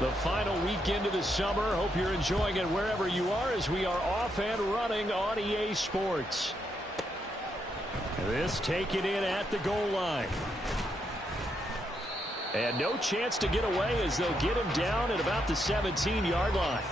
The final weekend of the summer. Hope you're enjoying it wherever you are as we are off and running on EA Sports. This taken in at the goal line. And no chance to get away as they'll get him down at about the 17-yard line.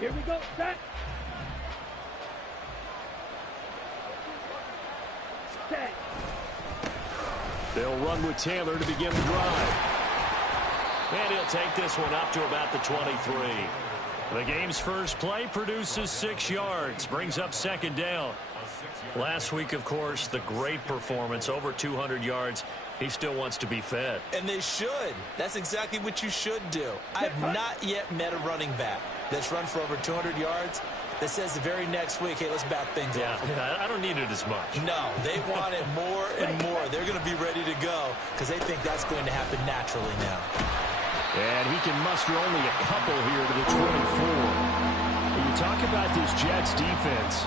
Here we go, set. Set. They'll run with Taylor to begin the drive. And he'll take this one up to about the 23. The game's first play produces 6 yards, brings up second down. Last week, of course, the great performance, over 200 yards. He still wants to be fed. And they should. That's exactly what you should do. I've not yet met a running back that's run for over 200 yards that says the very next week, hey, let's back things up. Yeah, I don't need it as much. No, they want it more and more. They're going to be ready to go because they think that's going to happen naturally now. And he can muster only a couple here to the 24. When you talk about this Jets defense,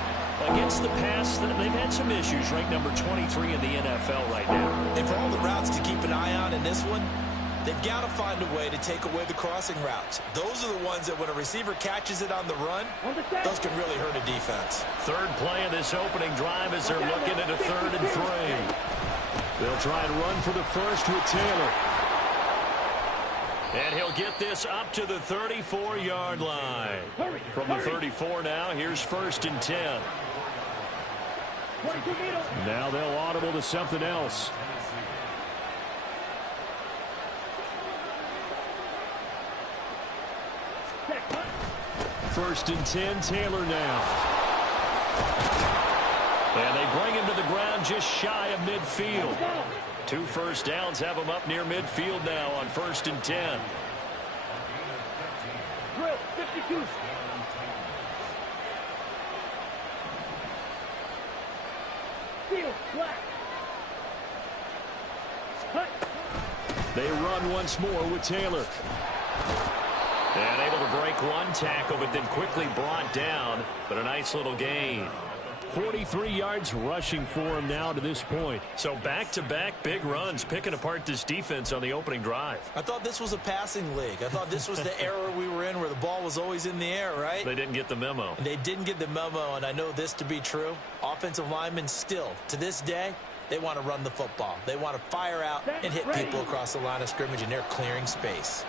against the pass, they've had some issues. Ranked number 23 in the NFL right now. And for all the routes to keep an eye on in this one, they've got to find a way to take away the crossing routes. Those are the ones that when a receiver catches it on the run, those can really hurt a defense. Third play of this opening drive as they're looking at a 3rd and 3. They'll try and run for the first with Taylor. And he'll get this up to the 34-yard line. From the 34 now, here's 1st and 10. Now they'll audible to something else. First and 10, Taylor now. And they bring him to the ground just shy of midfield. 2 first downs have him up near midfield now on 1st and 10. Drill, 52. Field, black. Cut. They run once more with Taylor. And able to break one tackle, but then quickly brought down. But a nice little gain. 43 yards rushing for him now to this point. So back-to-back big runs, picking apart this defense on the opening drive. I thought this was a passing league. I thought this was the era we were in where the ball was always in the air, right? They didn't get the memo. And they didn't get the memo, and I know this to be true. Offensive linemen still, to this day, they want to run the football. They want to fire out and hit people across the line of scrimmage, and they're clearing space.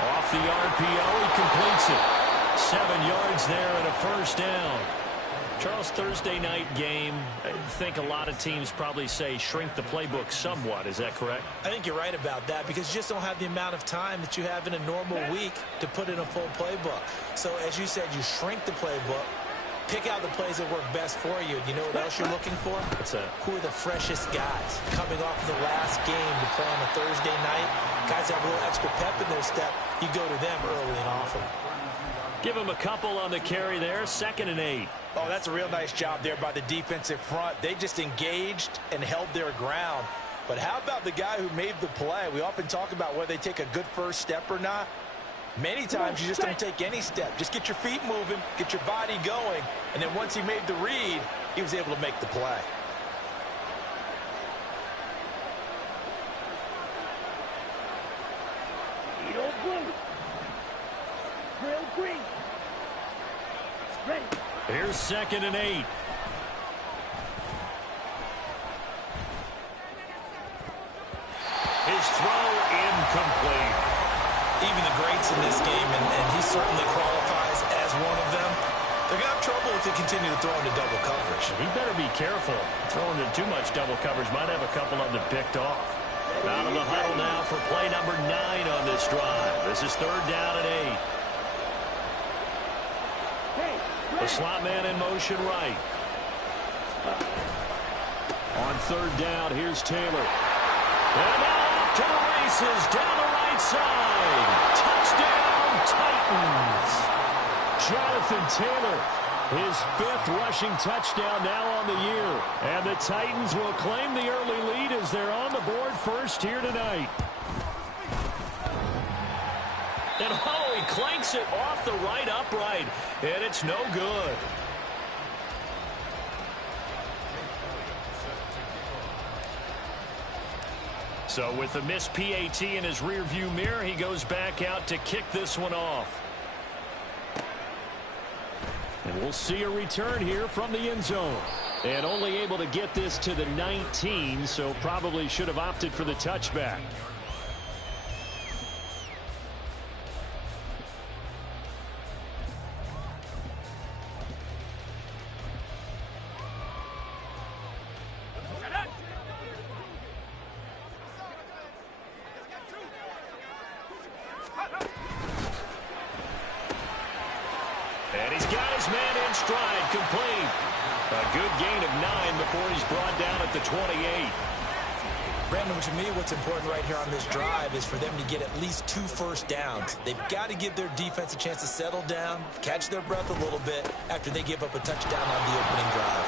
Off the RPO, he completes it. 7 yards there and a first down. Charles, Thursday night game, I think a lot of teams probably say shrink the playbook somewhat. Is that correct? I think you're right about that because you just don't have the amount of time that you have in a normal week to put in a full playbook. So as you said, you shrink the playbook, pick out the plays that work best for you. You know what else you're looking for? What's that? Who are the freshest guys coming off the last game to play on a Thursday night? Guys that have a little extra pep in their step. You go to them early and often. Give him a couple on the carry there. 2nd and 8. Oh, that's a real nice job there by the defensive front. They just engaged and held their ground. But how about the guy who made the play? We often talk about whether they take a good first step or not. Many times you just don't take any step. Just get your feet moving, get your body going, and then once he made the read, he was able to make the play. Edo blue. Drill green. Ready. Here's 2nd and 8. His throw incomplete. Even the greats in this game, and he certainly qualifies as one of them, they're going to have trouble if they continue to throw into double coverage. He better be careful. Throwing into too much double coverage might have a couple of them picked off. Out of the huddle now for play number 9 on this drive. This is 3rd down and 8. The slot man in motion right. On 3rd down, here's Taylor. And now off to the races down the right side. Touchdown, Titans. Jonathan Taylor His 5th rushing touchdown now on the year. And the Titans will claim the early lead as they're on the board first here tonight. And he clanks it off the right upright, and it's no good. So with the missed PAT in his rearview mirror, he goes back out to kick this one off. And we'll see a return here from the end zone. And only able to get this to the 19, so probably should have opted for the touchback. And he's got his man in stride, complete. A good gain of 9 before he's brought down at the 28. Brandon, to me, what's important right here on this drive is for them to get at least 2 first downs. They've got to give their defense a chance to settle down, catch their breath a little bit after they give up a touchdown on the opening drive.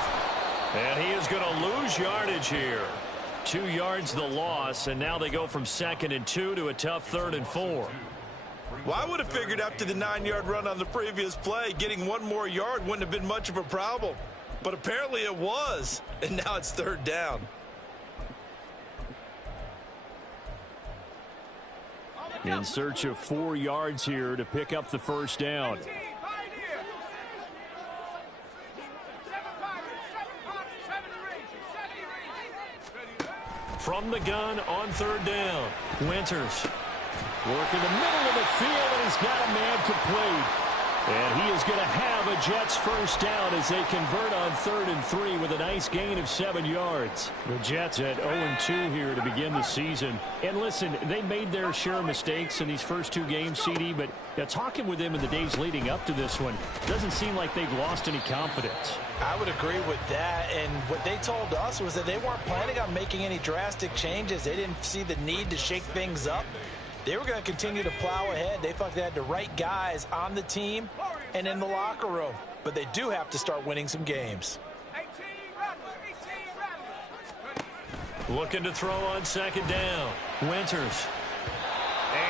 And he is going to lose yardage here. 2 yards the loss, and now they go from 2nd and 2 to a tough 3rd and 4. Well, I would have figured after the 9-yard run on the previous play, getting 1 more yard wouldn't have been much of a problem. But apparently it was, and now it's 3rd down. In search of 4 yards here to pick up the first down. From the gun on 3rd down, Winters. Working the middle of the field, and he's got a man complete. And he is going to have a Jets first down as they convert on 3rd and 3 with a nice gain of 7 yards. The Jets at 0-2 here to begin the season. And listen, they made their share of mistakes in these first 2 games, CD, but talking with them in the days leading up to this one, doesn't seem like they've lost any confidence. I would agree with that, and what they told us was that they weren't planning on making any drastic changes. They didn't see the need to shake things up. They were going to continue to plow ahead. They thought they had the right guys on the team and in the locker room. But they do have to start winning some games. Looking to throw on 2nd down. Winters.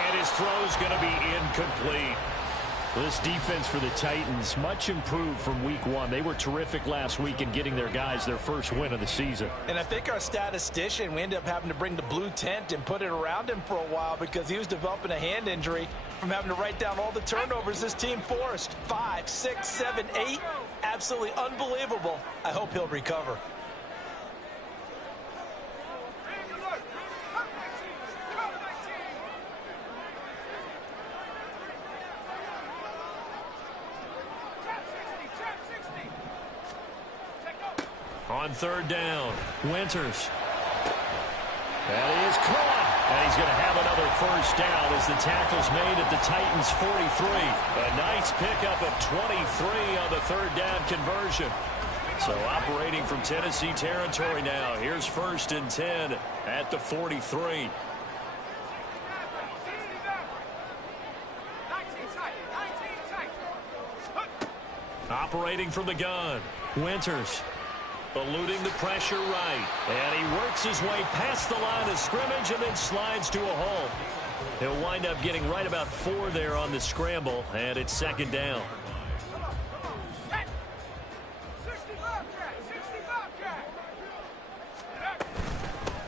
And his throw's going to be incomplete. This defense for the Titans, much improved from week 1. They were terrific last week in getting their guys their first win of the season. And I think our statistician, we ended up having to bring the blue tent and put it around him for a while because he was developing a hand injury from having to write down all the turnovers this team forced. 5, 6, 7, 8. Absolutely unbelievable. I hope he'll recover. On 3rd down, Winters. That is caught. And he's going to have another first down as the tackle's made at the Titans' 43. A nice pickup of 23 on the 3rd down conversion. So operating from Tennessee territory now. Here's 1st and 10 at the 43. Operating from the gun, Winters. Eluding the pressure right. And he works his way past the line of scrimmage and then slides to a halt. He'll wind up getting right about 4 there on the scramble, and it's 2nd down.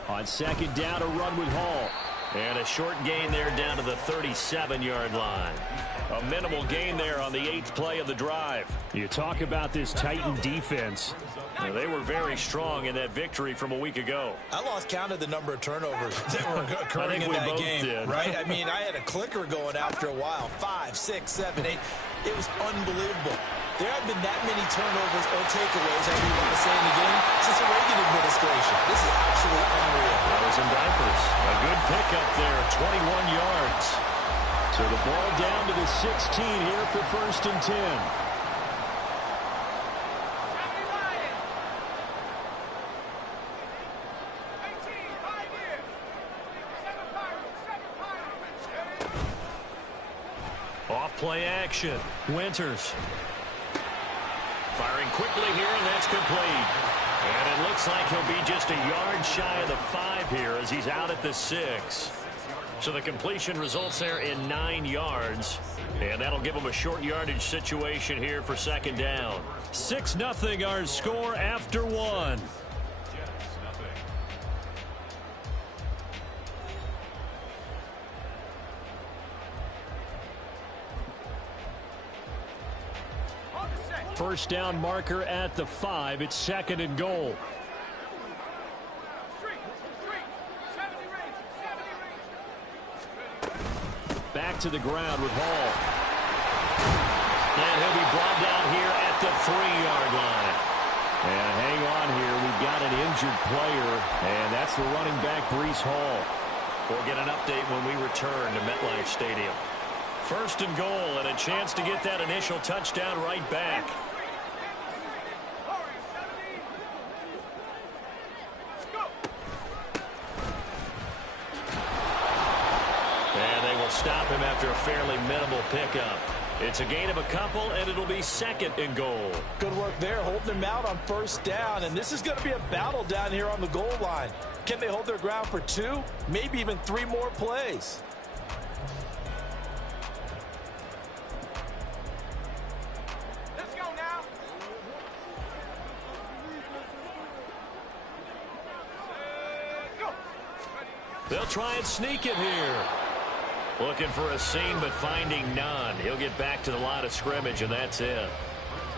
On 2nd down, a run with Hall. And a short gain there down to the 37-yard line. A minimal gain there on the 8th play of the drive. You talk about this Titan defense. Now, they were very strong in that victory from a week ago. I lost count of the number of turnovers that were occurring in that game, right? I mean, I had a clicker going after a while. 5, 6, 7, 8. It was unbelievable. There have been that many turnovers or takeaways, however you want to say, in the game since the Reagan administration. This is absolutely unreal. That was in diapers. A good pickup there, 21 yards. So the ball down to the 16 here for 1st and 10. Off play action. Winters quickly here, and that's complete. And it looks like he'll be just a yard shy of the 5 here as he's out at the 6. So the completion results there in 9 yards. And that'll give him a short yardage situation here for second down. 6-0 our score after 1. First down marker at the 5. It's second and goal. Back to the ground with Hall. And he'll be brought down here at the 3-yard line. And hang on here. We've got an injured player, and that's the running back, Breece Hall. We'll get an update when we return to MetLife Stadium. First and goal, and a chance to get that initial touchdown right back. And they will stop him after a fairly minimal pickup. It's a gain of a couple, and it'll be second and goal. Good work there, holding him out on first down, and this is going to be a battle down here on the goal line. Can they hold their ground for 2, maybe even 3 more plays? They'll try and sneak it here. Looking for a seam, but finding none. He'll get back to the line of scrimmage, and that's it.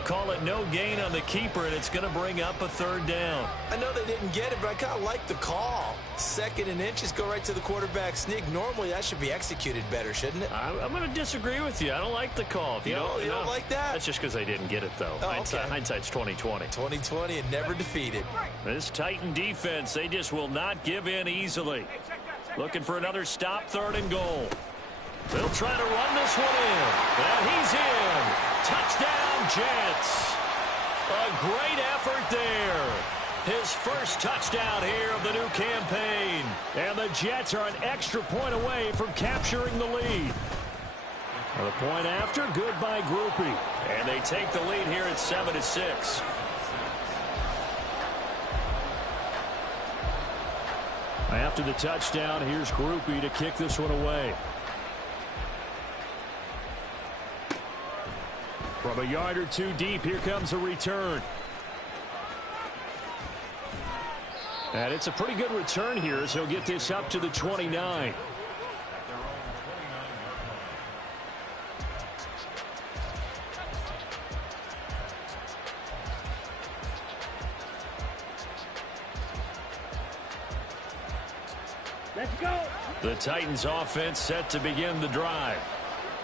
Call it no gain on the keeper, and it's going to bring up a third down. I know they didn't get it, but I kind of like the call. 2nd and inches, go right to the quarterback sneak. Normally, that should be executed better, shouldn't it? I'm going to disagree with you. I don't like the call. You don't like that? That's just because I didn't get it, though. Oh, okay. Hindsight's 20/20. 20/20 and never defeated. This Titan defense, they just will not give in easily. Looking for another stop, 3rd and goal. They'll try to run this one in. And he's in. Touchdown, Jets. A great effort there. His first touchdown here of the new campaign. And the Jets are an extra point away from capturing the lead. The point after, good by Grupe. And they take the lead here at 7-6. After the touchdown, here's Grupe to kick this one away. From a yard or 2 deep, here comes a return. And it's a pretty good return here as he'll get this up to the 29. Let's go. The Titans offense set to begin the drive.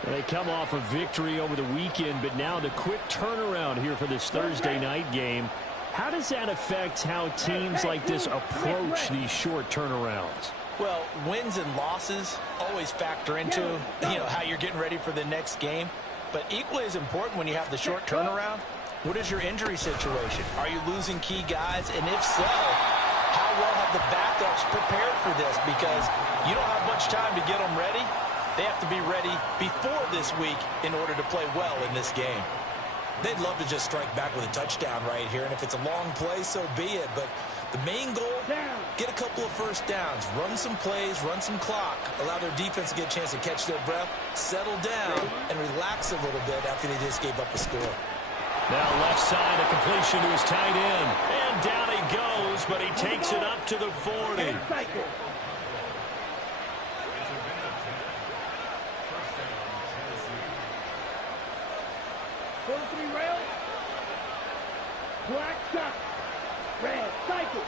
They come off a victory over the weekend, but now the quick turnaround here for this Thursday night game. How does that affect how teams like this approach these short turnarounds? Well, wins and losses always factor into how you're getting ready for the next game. But equally as important when you have the short turnaround, what is your injury situation? Are you losing key guys? And if so, how well have the backups prepared for this? Because you don't have much time to get them ready. They have to be ready before this week in order to play well in this game. They'd love to just strike back with a touchdown right here, and if it's a long play, so be it. But the main goal, get a couple of first downs, run some plays, run some clock, allow their defense to get a chance to catch their breath, settle down, and relax a little bit after they just gave up a score. Now left side, a completion to his tight end. And down he goes, but he takes it up to the 40. Rail. Black duck. Red cycle.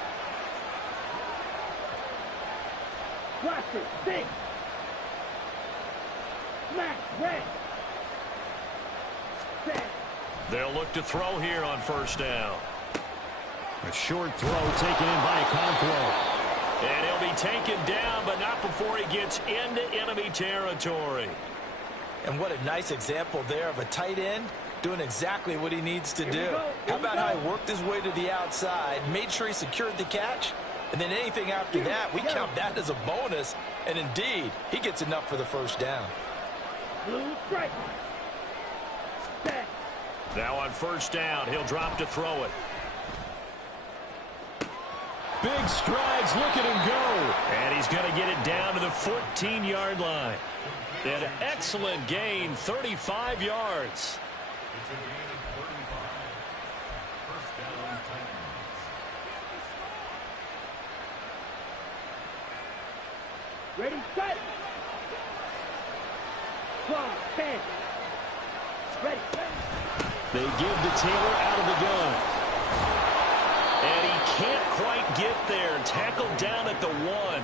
Blaster. Six. Smash. Red. Set. They'll look to throw here on first down. A short throw taken in by Okonkwo. And he'll be taken down, but not before he gets into enemy territory. And what a nice example there of a tight end doing exactly what he needs to do. How about how he worked his way to the outside, made sure he secured the catch, and then anything after that, we count that as a bonus. And indeed, he gets enough for the first down. Blue strike. Set. Now on first down, he'll drop to throw it. Big strides, look at him go. And he's going to get it down to the 14-yard line. An excellent gain, 35 yards. Ready, set. 12, 10. Ready, set. They give to Taylor out of the gun. And he can't quite get there. Tackled down at the 1.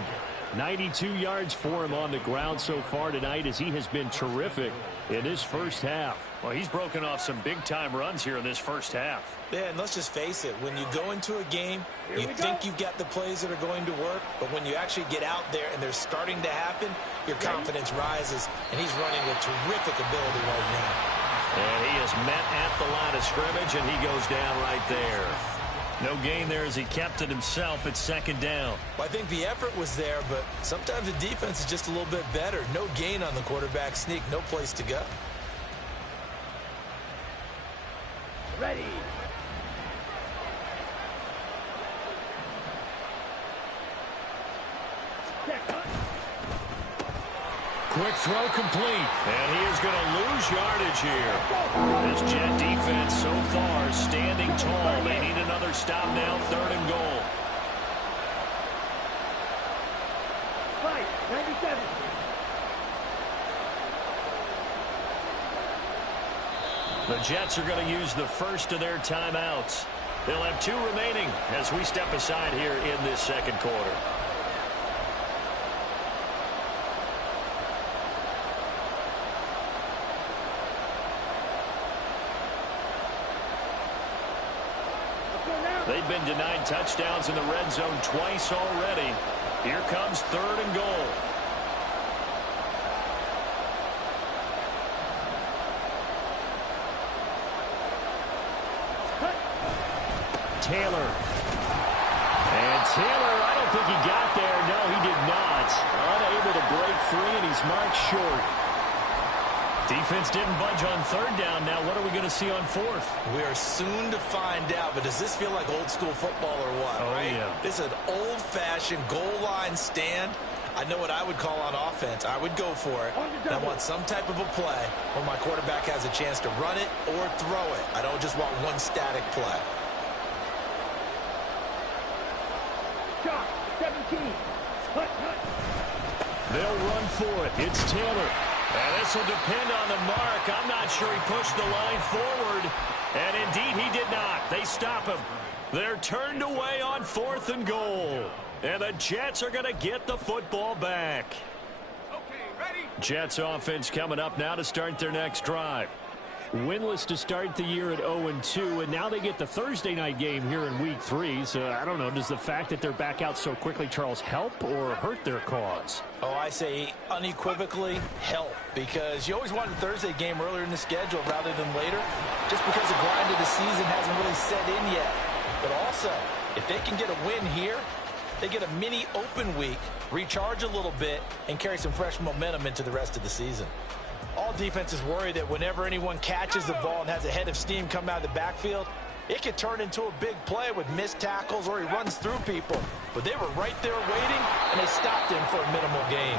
92 yards for him on the ground so far tonight as he has been terrific in this first half. Well, he's broken off some big-time runs here in this first half. Yeah, and let's just face it. When you go into a game, you think you've got the plays that are going to work, but when you actually get out there and they're starting to happen, your confidence rises, and he's running with terrific ability right now. And he is met at the line of scrimmage, and he goes down right there. No gain there as he kept it himself at second down. Well, I think the effort was there, but sometimes the defense is just a little bit better. No gain on the quarterback sneak, no place to go. Ready. Quick throw complete. And he is going to lose yardage here. This Jet defense so far standing tall. They need another stop now, 3rd and goal. 97. The Jets are going to use the first of their timeouts. They'll have 2 remaining as we step aside here in this second quarter. They've been denied touchdowns in the red zone twice already. Here comes 3rd and goal. Taylor. And Taylor, I don't think he got there. No, he did not. Unable to break free, and he's marked short. Defense didn't budge on 3rd down. Now what are we going to see on 4th? We are soon to find out, but does this feel like old school football or what? Oh, right? yeah. This is an old-fashioned goal line stand. I know what I would call on offense. I would go for it. And I want some type of a play where my quarterback has a chance to run it or throw it. I don't just want one static play. Shot, 17. Hut, hut. They'll run for it. It's Taylor. And this will depend on the mark. I'm not sure he pushed the line forward. And indeed he did not. They stop him. They're turned away on 4th and goal. And the Jets are going to get the football back. Okay, ready. Jets offense coming up now to start their next drive. Winless to start the year at 0-2, and now they get the Thursday night game here in Week 3. So, I don't know, does the fact that they're back out so quickly, Charles, help or hurt their cause? Oh, I say unequivocally help, because you always want a Thursday game earlier in the schedule rather than later, just because the grind of the season hasn't really set in yet. But also, if they can get a win here, they get a mini open week, recharge a little bit, and carry some fresh momentum into the rest of the season. All defenses worry that whenever anyone catches the ball and has a head of steam come out of the backfield, it could turn into a big play with missed tackles or he runs through people. But they were right there waiting, and they stopped him for a minimal gain.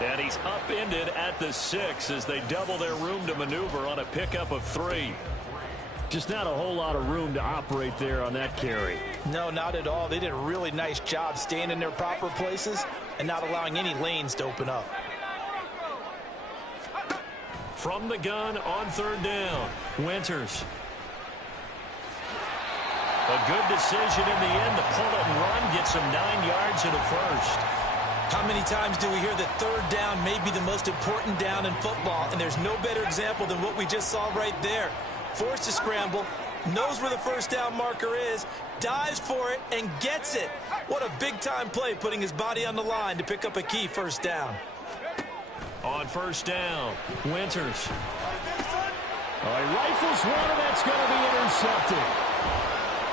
And he's upended at the 6 as they double their room to maneuver on a pickup of 3. Just not a whole lot of room to operate there on that carry. No, not at all. They did a really nice job staying in their proper places and not allowing any lanes to open up. From the gun on 3rd down, Winters. A good decision in the end to pull it and run, gets him 9 yards and a first. How many times do we hear that 3rd down may be the most important down in football, and there's no better example than what we just saw right there. Forced to scramble, knows where the first down marker is, dives for it, and gets it. What a big-time play, putting his body on the line to pick up a key first down. On 1st down, Winters. He rifles one, and that's going to be intercepted.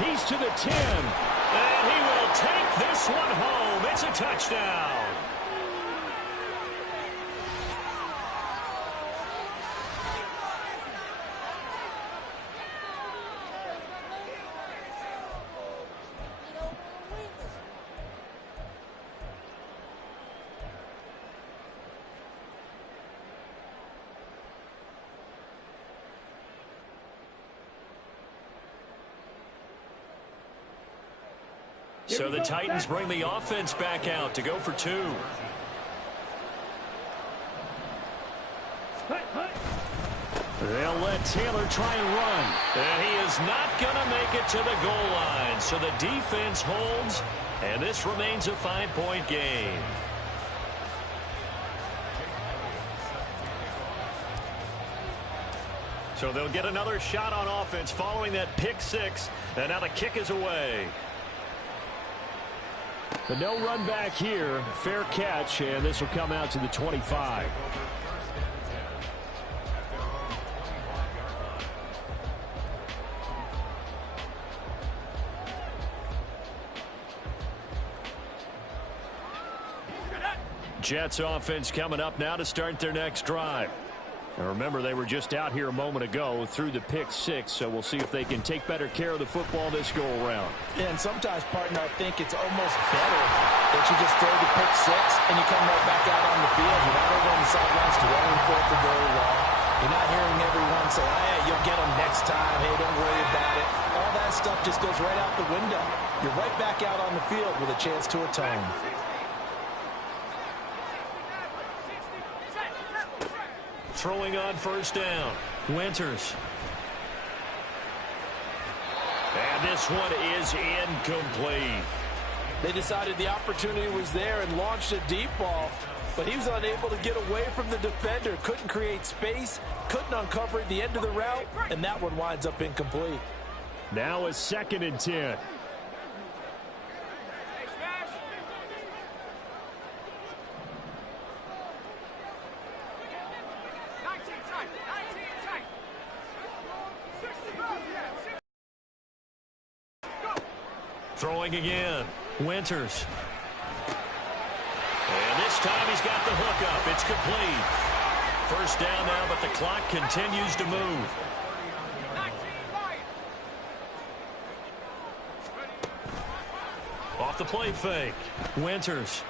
He's to the 10, and he will take this one home. It's a touchdown. So the Titans bring the offense back out to go for two. They'll let Taylor try and run. And he is not going to make it to the goal line. So the defense holds, and this remains a 5-point game. So they'll get another shot on offense following that pick six. And now the kick is away. But no run back here. Fair catch, and this will come out to the 25. Jets offense coming up now to start their next drive. And remember, they were just out here a moment ago through the pick six, so we'll see if they can take better care of the football this go-around. Yeah, and sometimes, partner, I think it's almost better that you just throw the pick six and you come right back out on the field. You're not over on the sidelines dwelling for it for very long. You're not hearing everyone say, hey, you'll get them next time. Hey, don't worry about it. All that stuff just goes right out the window. You're right back out on the field with a chance to atone. Throwing on first down. Winters. And this one is incomplete. They decided the opportunity was there and launched a deep ball, but he was unable to get away from the defender. Couldn't create space, couldn't uncover the end of the route, and that one winds up incomplete. Now a 2nd and 10. Throwing again. Winters. And this time he's got the hook up. It's complete. First down now, but the clock continues to move. Off the play fake. Winters.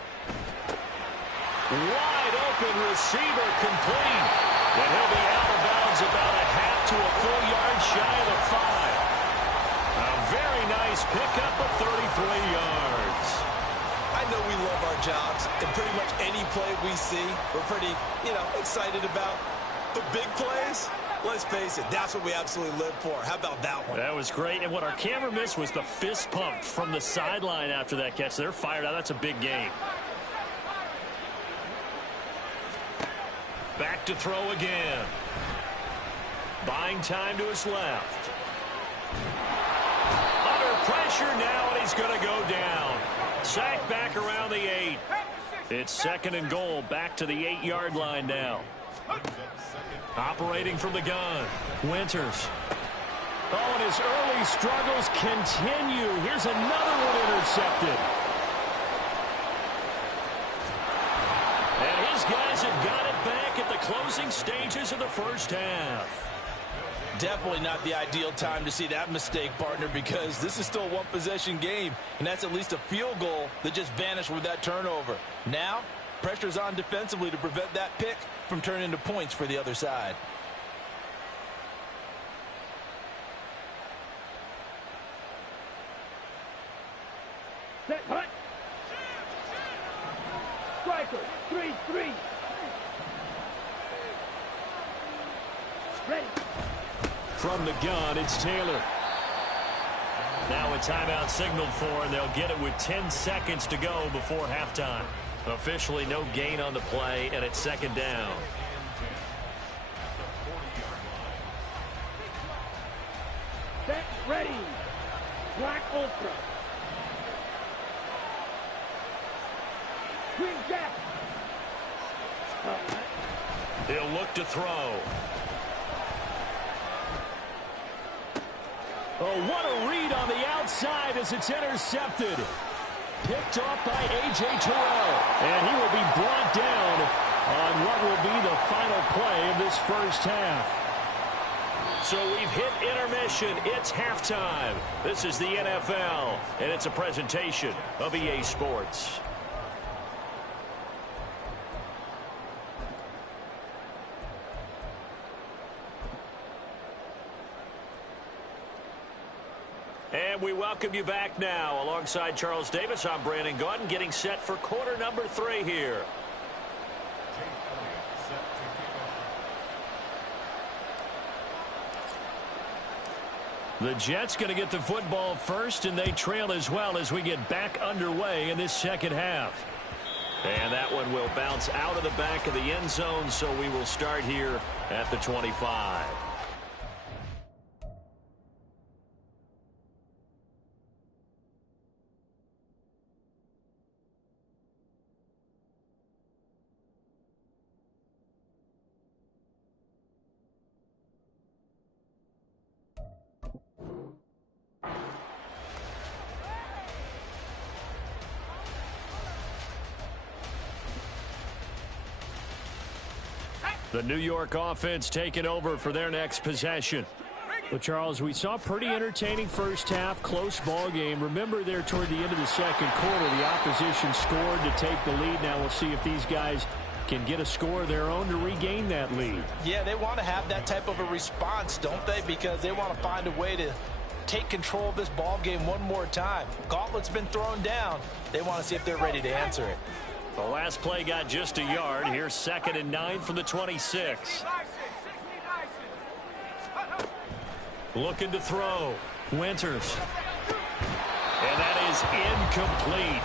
Wide open receiver complete. And he'll be out of bounds about a half to a full yard shy of the 5. A very nice pickup of 33 yards. I know we love our jobs, and pretty much any play we see, we're pretty, excited about. The big plays, let's face it, that's what we absolutely live for. How about that one? That was great, and what our camera missed was the fist pump from the sideline after that catch. They're fired out. That's a big game. Back to throw again. Buying time to his left. Pressure now, and he's going to go down. Sacked back around the 8. It's 2nd and goal, back to the 8-yard line now. Operating from the gun, Winters. Oh, and his early struggles continue. Here's another one intercepted. And his guys have got it back at the closing stages of the first half. Definitely not the ideal time to see that mistake, partner, because this is still a one-possession game, and that's at least a field goal that just vanished with that turnover. Now, pressure's on defensively to prevent that pick from turning into points for the other side. Set, hut. Striker, 3-3. Ready. From the gun, it's Taylor. Now a timeout signaled for, and they'll get it with 10 seconds to go before halftime. Officially no gain on the play, and it's 2nd down. Set, ready. Black Ultra. Green Jack. He'll look to throw. Oh, what a read on the outside as it's intercepted. Picked off by A.J. Terrell. And he will be brought down on what will be the final play of this first half. So we've hit intermission. It's halftime. This is the NFL, and it's a presentation of EA Sports. And And we welcome you back now. Alongside Charles Davis, I'm Brandon Gaudin, getting set for quarter number 3 here. The Jets going to get the football first, and they trail as well as we get back underway in this second half. And that one will bounce out of the back of the end zone, so we will start here at the 25. The New York offense taking over for their next possession. Well, Charles, we saw a pretty entertaining first half, close ball game. Remember there toward the end of the second quarter, the opposition scored to take the lead. Now we'll see if these guys can get a score of their own to regain that lead. Yeah, they want to have that type of a response, don't they? Because they want to find a way to take control of this ball game one more time. Gauntlet's been thrown down. They want to see if they're ready to answer it. The last play got just a yard. Here's 2nd and 9 from the 26. Looking to throw. Winters. And that is incomplete.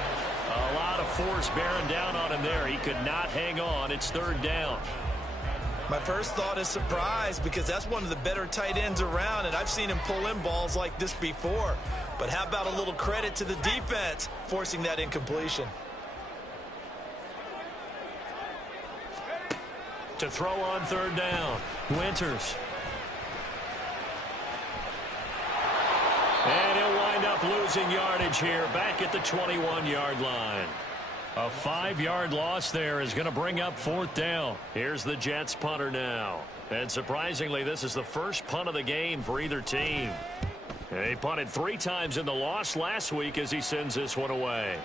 A lot of force bearing down on him there. He could not hang on. It's 3rd down. My first thought is surprise, because that's one of the better tight ends around, and I've seen him pull in balls like this before. But how about a little credit to the defense forcing that incompletion? To throw on 3rd down. Winters. And he'll wind up losing yardage here back at the 21-yard line. A 5-yard loss there is going to bring up 4th down. Here's the Jets punter now. And surprisingly, this is the first punt of the game for either team. And he punted 3 times in the loss last week as he sends this one away.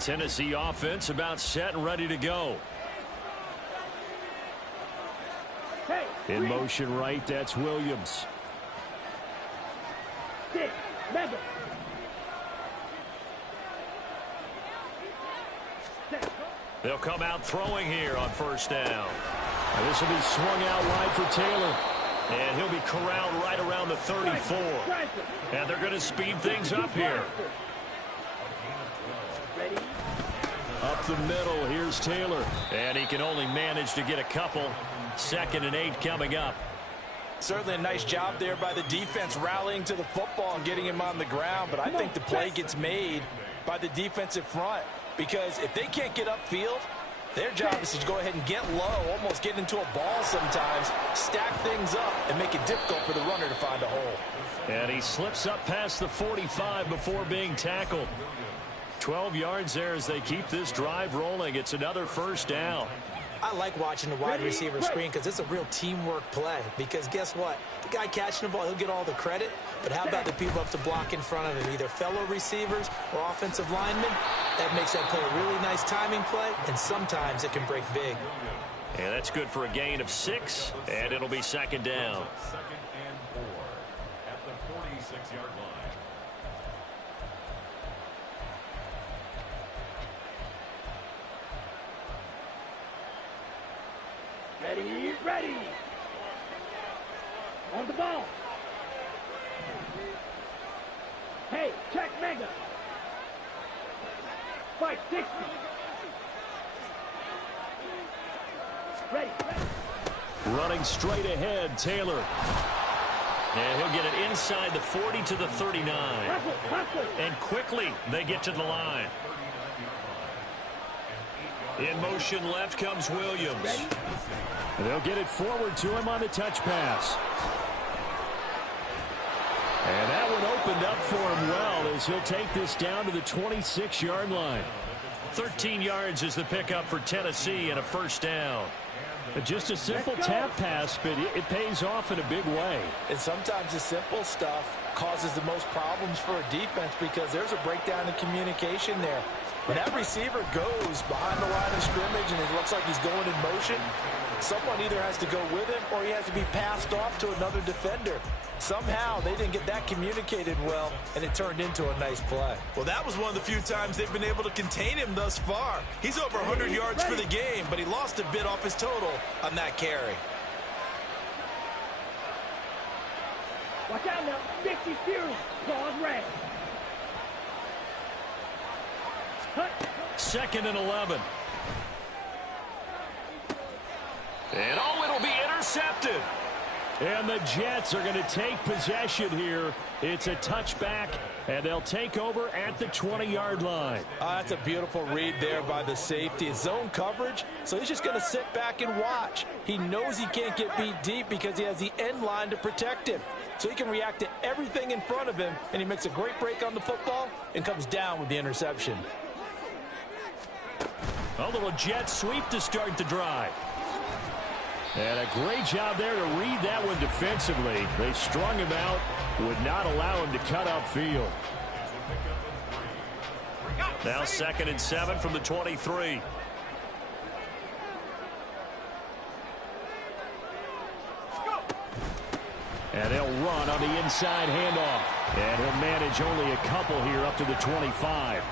Tennessee offense about set and ready to go. In motion right, that's Williams. They'll come out throwing here on 1st down. Now this will be swung out wide for Taylor. And he'll be corralled right around the 34. And they're going to speed things up here. Up the middle, here's Taylor. And he can only manage to get a couple. 2nd and 8 coming up. Certainly a nice job there by the defense rallying to the football and getting him on the ground. But I think the play gets made by the defensive front. Because if they can't get upfield, their job is to go ahead and get low, almost get into a ball sometimes, stack things up, and make it difficult for the runner to find a hole. And he slips up past the 45 before being tackled. 12 yards there as they keep this drive rolling. It's another 1st down. I like watching the wide receiver screen because it's a real teamwork play. Because guess what? The guy catching the ball, he'll get all the credit. But how about the people up to block in front of him, either fellow receivers or offensive linemen? That makes that play a really nice timing play, and sometimes it can break big. And that's good for a gain of 6, and it'll be 2nd down. 2nd and 4 at the 46-yard line. Ready. On the ball. Hey, check Mega. 560. Ready. Running straight ahead, Taylor. And he'll get it inside the 40 to the 39. And quickly they get to the line. In motion left comes Williams. And they'll get it forward to him on the touch pass. And that one opened up for him well as he'll take this down to the 26-yard line. 13 yards is the pickup for Tennessee and a 1st down. Just a simple tap pass, but it pays off in a big way. And sometimes the simple stuff causes the most problems for a defense because there's a breakdown in communication there. When that receiver goes behind the line of scrimmage and it looks like he's going in motion, someone either has to go with him or he has to be passed off to another defender. Somehow they didn't get that communicated well, and it turned into a nice play. Well, that was one of the few times they've been able to contain him thus far. He's over 100 yards for the game, but he lost a bit off his total on that carry. Watch out now. 50 Fury. Claws red. Cut. 2nd and 11. And it'll be intercepted. And the Jets are going to take possession here. It's a touchback, and they'll take over at the 20-yard line. That's a beautiful read there by the safety. It's zone coverage, so he's just going to sit back and watch. He knows he can't get beat deep because he has the end line to protect him. So he can react to everything in front of him, and he makes a great break on the football and comes down with the interception. A little jet sweep to start the drive. And a great job there to read that one defensively. They strung him out, would not allow him to cut upfield. Now 2nd and 7 from the 23. And they'll run on the inside handoff. And he'll manage only a couple here up to the 25.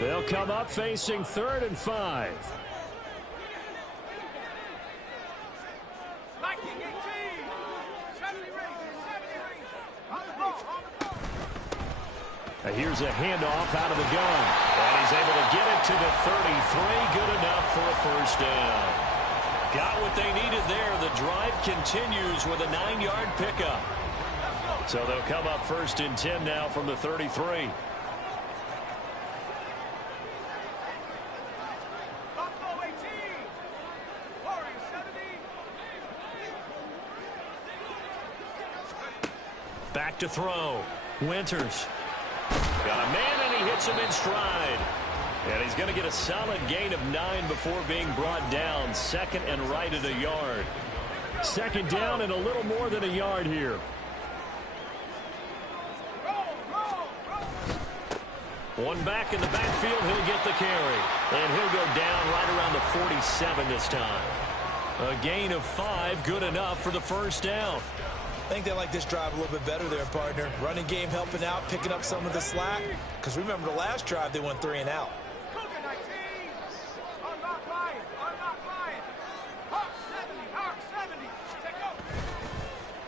They'll come up facing 3rd and 5. Here's a handoff out of the gun. And he's able to get it to the 33. Good enough for a first down. Got what they needed there. The drive continues with a 9-yard pickup. So they'll come up 1st and 10 now from the 33. Back to throw. Winters. Got a man, and he hits him in stride. And he's going to get a solid gain of 9 before being brought down. 2nd and right at a yard. 2nd down and a little more than a yard here. One back in the backfield. He'll get the carry. And he'll go down right around the 47 this time. A gain of 5. Good enough for the first down. I think they like this drive a little bit better there, partner. Running game helping out, picking up some of the slack. Because remember the last drive, they went 3 and out.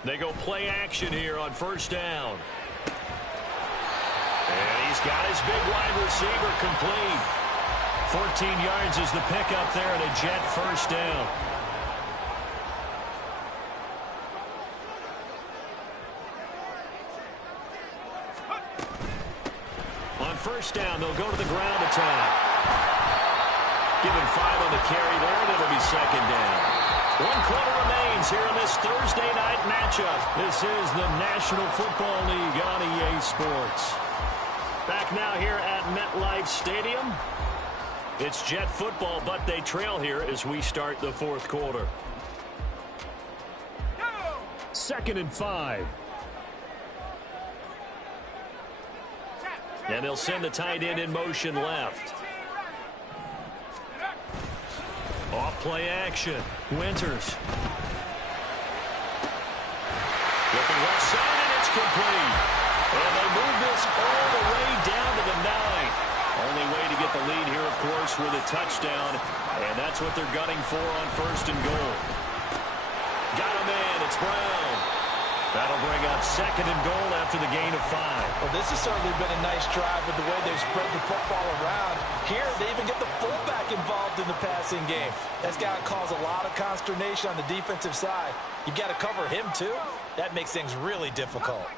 They go play action here on 1st down. And he's got his big wide receiver complete. 14 yards is the pickup there and a Jet first down. On 1st down, they'll go to the ground attack. Give him 5 on the carry there, and it'll be 2nd down. 1 quarter remains here in this Thursday night matchup. This is the National Football League on EA Sports. Back now here at MetLife Stadium. It's Jet football, but they trail here as we start the 4th quarter. 2nd and 5. And they'll send the tight end in motion left. Off play action. Winters. Looking left side, and it's complete. And they move this all the way down to the 9. Only way to get the lead here, of course, with a touchdown. And that's what they're gunning for on 1st and goal. Got a man. It's Brown. That'll bring up 2nd and goal after the gain of 5. Well, this has certainly been a nice drive with the way they've spread the football around. Here, they even get the fullback involved in the passing game. That's got to cause a lot of consternation on the defensive side. You've got to cover him, too. That makes things really difficult.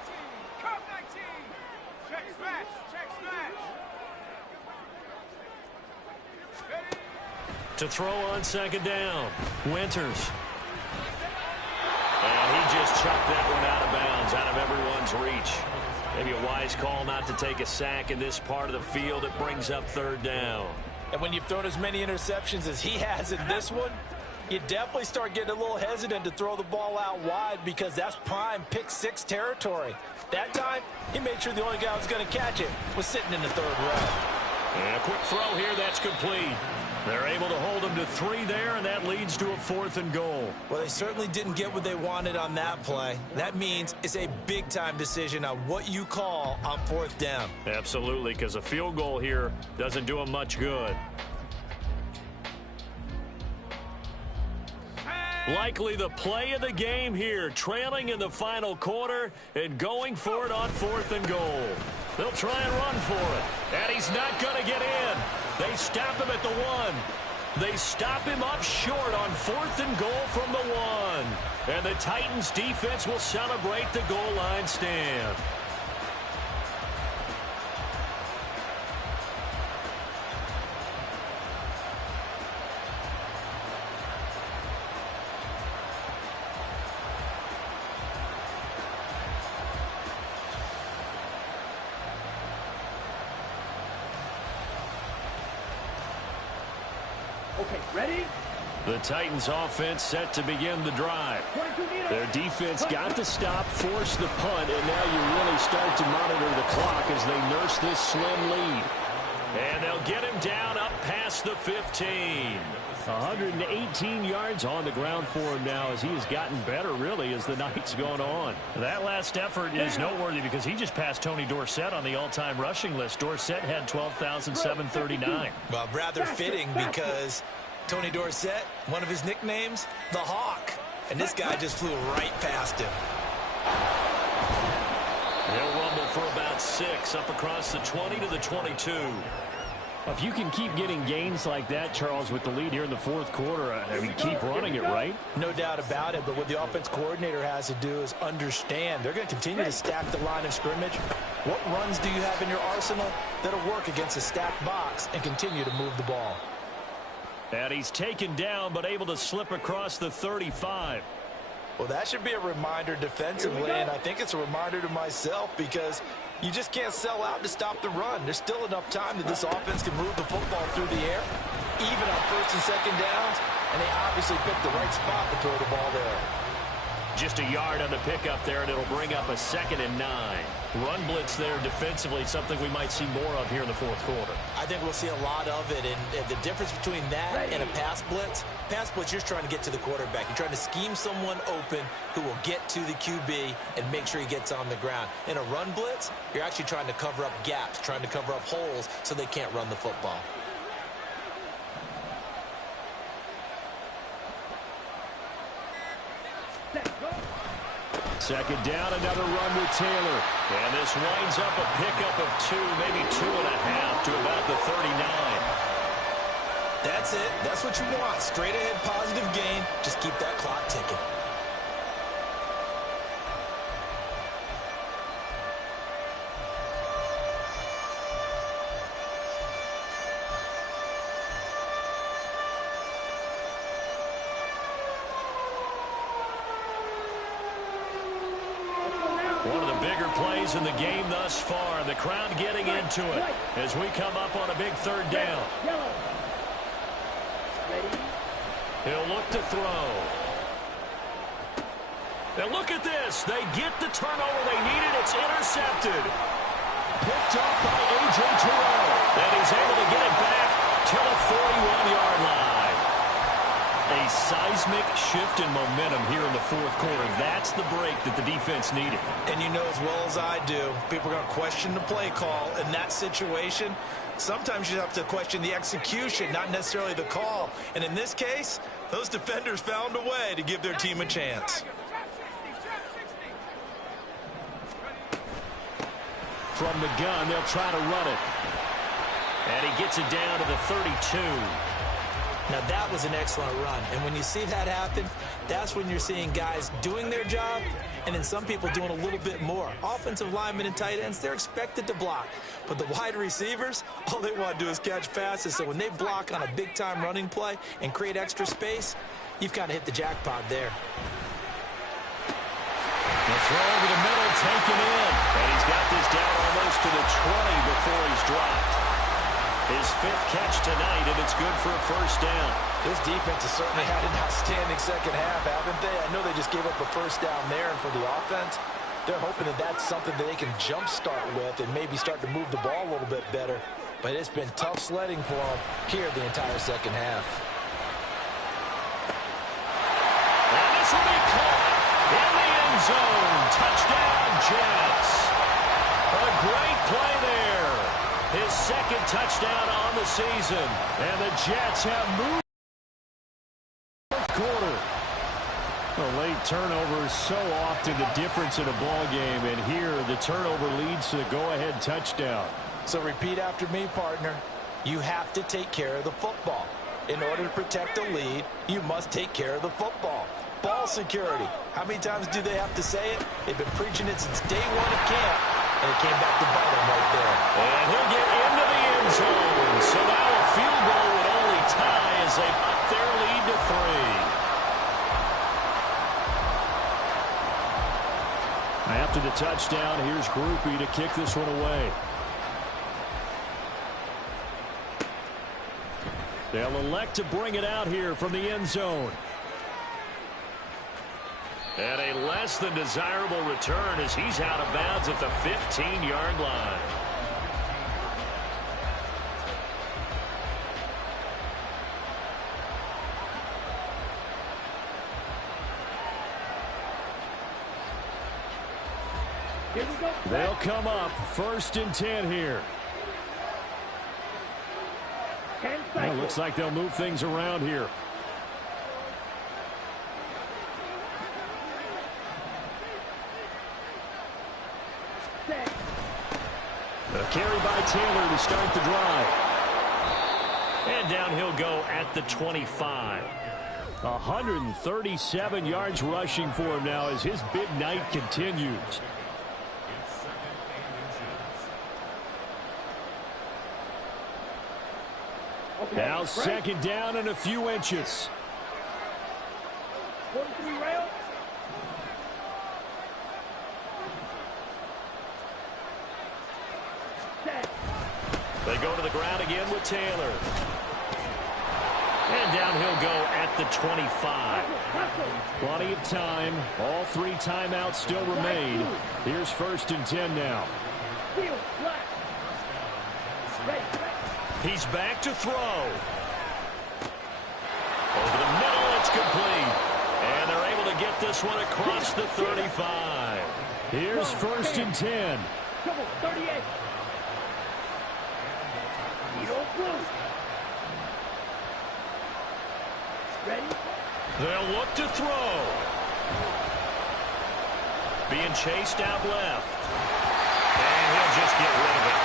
To throw on 2nd down. Winters. And he just chucked that one out of bounds, out of everyone's reach. Maybe a wise call not to take a sack in this part of the field. It brings up 3rd down. And when you've thrown as many interceptions as he has in this one, you definitely start getting a little hesitant to throw the ball out wide because that's prime pick six territory. That time, he made sure the only guy who was going to catch it was sitting in the third row. And a quick throw here, that's complete. They're able to hold him to 3 there, and that leads to a 4th and goal. Well, they certainly didn't get what they wanted on that play. That means it's a big-time decision on what you call on 4th down. Absolutely, because a field goal here doesn't do him much good. Likely the play of the game here, trailing in the final quarter and going for it on 4th and goal. They'll try and run for it, and he's not going to get in. They stop him at the 1. They stop him up short on 4th and goal from the 1. And the Titans defense will celebrate the goal line stand. Okay, ready? The Titans offense set to begin the drive. Their defense got the stop, forced the punt, and now you really start to monitor the clock as they nurse this slim lead. And they'll get him down up past the 15. 118 yards on the ground for him now as he has gotten better, really, as the night's gone on. That last effort is noteworthy because he just passed Tony Dorsett on the all-time rushing list. Dorsett had 12,739. Well, rather fitting because Tony Dorsett, one of his nicknames, the Hawk. And this guy just flew right past him. They'll rumble for about 6 up across the 20 to the 22. If you can keep getting gains like that, Charles, with the lead here in the 4th quarter, I mean, keep running it, right? No doubt about it, but what the offense coordinator has to do is understand. They're going to continue to stack the line of scrimmage. What runs do you have in your arsenal that'll work against a stacked box and continue to move the ball? And he's taken down, but able to slip across the 35. Well, that should be a reminder defensively, and I think it's a reminder to myself because you just can't sell out to stop the run. There's still enough time that this offense can move the football through the air, even on 1st and 2nd downs, and they obviously picked the right spot to throw the ball there. Just a yard on the pickup there, and it'll bring up a 2nd and 9. Run blitz there defensively, something we might see more of here in the 4th quarter. I think we'll see a lot of it, and the difference between that and a pass blitz, you're trying to get to the quarterback. You're trying to scheme someone open who will get to the QB and make sure he gets on the ground. In a run blitz, you're actually trying to cover up gaps, trying to cover up holes so they can't run the football. Second down, another run with Taylor. And this winds up a pickup of 2, maybe 2.5 to about the 39. That's it. That's what you want. Straight ahead positive gain. Just keep that clock ticking. One of the bigger plays in the game thus far. The crowd getting into it as we come up on a big 3rd down. He'll look to throw. And look at this. They get the turnover they needed. It's intercepted. Picked up by A.J. Terrell. And he's able to get it back to the 41-yard line. A seismic shift in momentum here in the 4th quarter. That's the break that the defense needed. And you know as well as I do, people are going to question the play call in that situation. Sometimes you have to question the execution, not necessarily the call. And in this case, those defenders found a way to give their team a chance. From the gun, they'll try to run it. And he gets it down to the 32. Now, that was an excellent run. And when you see that happen, that's when you're seeing guys doing their job and then some people doing a little bit more. Offensive linemen and tight ends, they're expected to block. But the wide receivers, all they want to do is catch passes. So when they block on a big-time running play and create extra space, you've kind of hit the jackpot there. The throw over the middle, taken in. And he's got this down almost to the 20 before he's dropped. His 5th catch tonight, and it's good for a first down. This defense has certainly had an outstanding second half, haven't they? I know they just gave up a first down there, and for the offense, they're hoping that that's something that they can jumpstart with and maybe start to move the ball a little bit better. But it's been tough sledding for them here the entire second half. And this will be caught in the end zone. Touchdown, Jets. A great play there. His 2nd touchdown on the season. And the Jets have moved. Fourth quarter. A late turnover is so often the difference in a ball game. And here the turnover leads to the go-ahead touchdown. So repeat after me, partner. You have to take care of the football. In order to protect a lead, you must take care of the football. Ball security. How many times do they have to say it? They've been preaching it since day one of camp, and it came back to bite them right there. And he'll get into the end zone. So now a field goal would only tie as they up their lead to 3. After the touchdown, here's Grupe to kick this one away. They'll elect to bring it out here from the end zone. And a less than desirable return as he's out of bounds at the 15-yard line. Here we go. They'll come up 1st and 10 here. 10 Well, seconds. looks like they'll move things around here. Set. A carry by Taylor to start the drive. And down he'll go at the 25. 137 yards rushing for him now as his big night continues. Okay. Now Right. 2nd down and a few inches. 43 rail. Set. They go to the ground again with Taylor. And down he'll go at the 25. Hustle. Plenty of time. All 3 timeouts still remain. Here's 1st and 10 now. Field. Black. Ready. He's back to throw. Over the middle, it's complete. And they're able to get this one across the 35. Here's 1st and 10. Come on. 38. Eagle blue. Ready. They'll look to throw. Being chased out left. And he'll just get rid of it.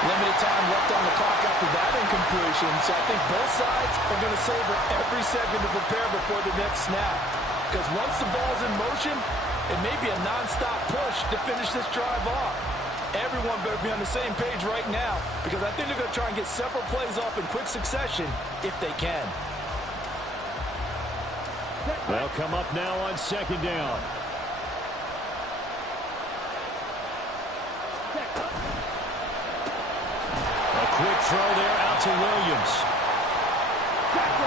Limited time left on the clock after that incompletion, so I think both sides are going to savor every second to prepare before the next snap. Because once the ball's in motion, it may be a nonstop push to finish this drive off. Everyone better be on the same page right now, because I think they're going to try and get several plays off in quick succession if they can. They'll come up now on 2nd down. A quick throw there out to Williams.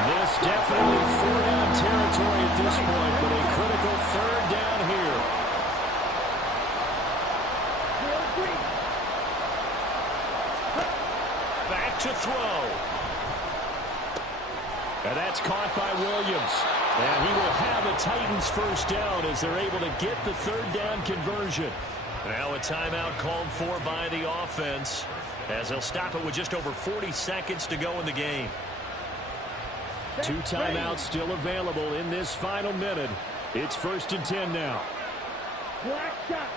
This definitely 4-down territory at this point, but a critical 3rd down here. Back to throw. And that's caught by Williams. And he will have a Titans 1st down as they're able to get the 3rd down conversion. Now a timeout called for by the offense as they'll stop it with just over 40 seconds to go in the game. 2 timeouts still available in this final minute. It's 1st and 10 now. Black shot.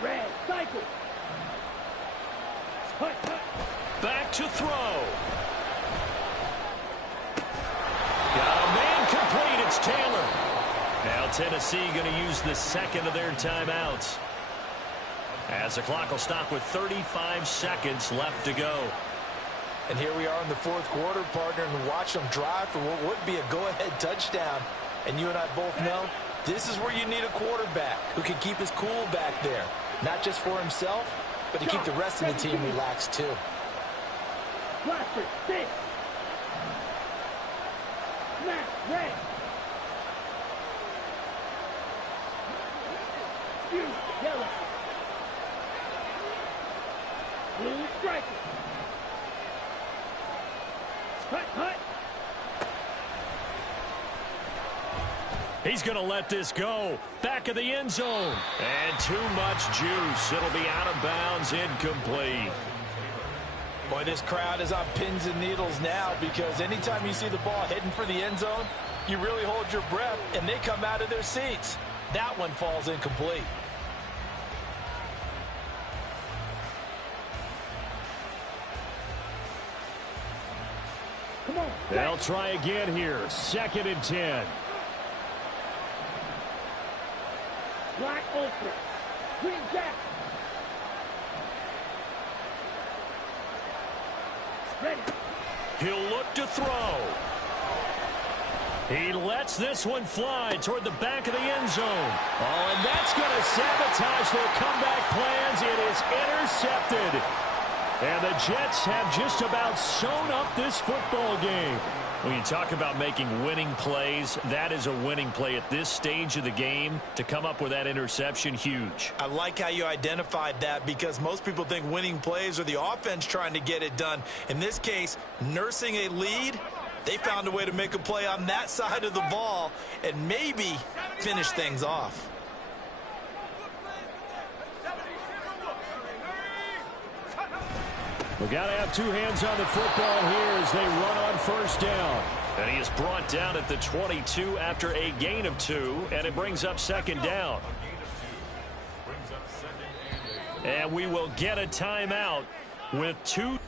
Red cycle. Hut, hut. Back to throw. Got a man complete. It's Taylor. Now Tennessee going to use the 2nd of their timeouts. As the clock will stop with 35 seconds left to go. And here we are in the 4th quarter, partner, and watch them drive for what would be a go-ahead touchdown. And you and I both know this is where you need a quarterback who can keep his cool back there. Not just for himself, but to keep the rest of the team relaxed too. Blaster, sit. Snap, red. You, yellow. Blue striker. Hut, hut. He's going to let this go. Back of the end zone. And too much juice. It'll be out of bounds, incomplete. Boy, this crowd is on pins and needles now because anytime you see the ball heading for the end zone, you really hold your breath and they come out of their seats. That one falls incomplete. Come on. They'll try again here. 2nd and 10. Black open. Green jack. Ready. He'll look to throw. He lets this one fly toward the back of the end zone. Oh, and that's going to sabotage their comeback plans. It is intercepted. And the Jets have just about sewn up this football game. When you talk about making winning plays, that is a winning play at this stage of the game. To come up with that interception, huge. I like how you identified that because most people think winning plays are the offense trying to get it done. In this case, nursing a lead, they found a way to make a play on that side of the ball and maybe finish things off. We've got to have two hands on the football here as they run on 1st down. And he is brought down at the 22 after a gain of 2, and it brings up 2nd down. And we will get a timeout with 2.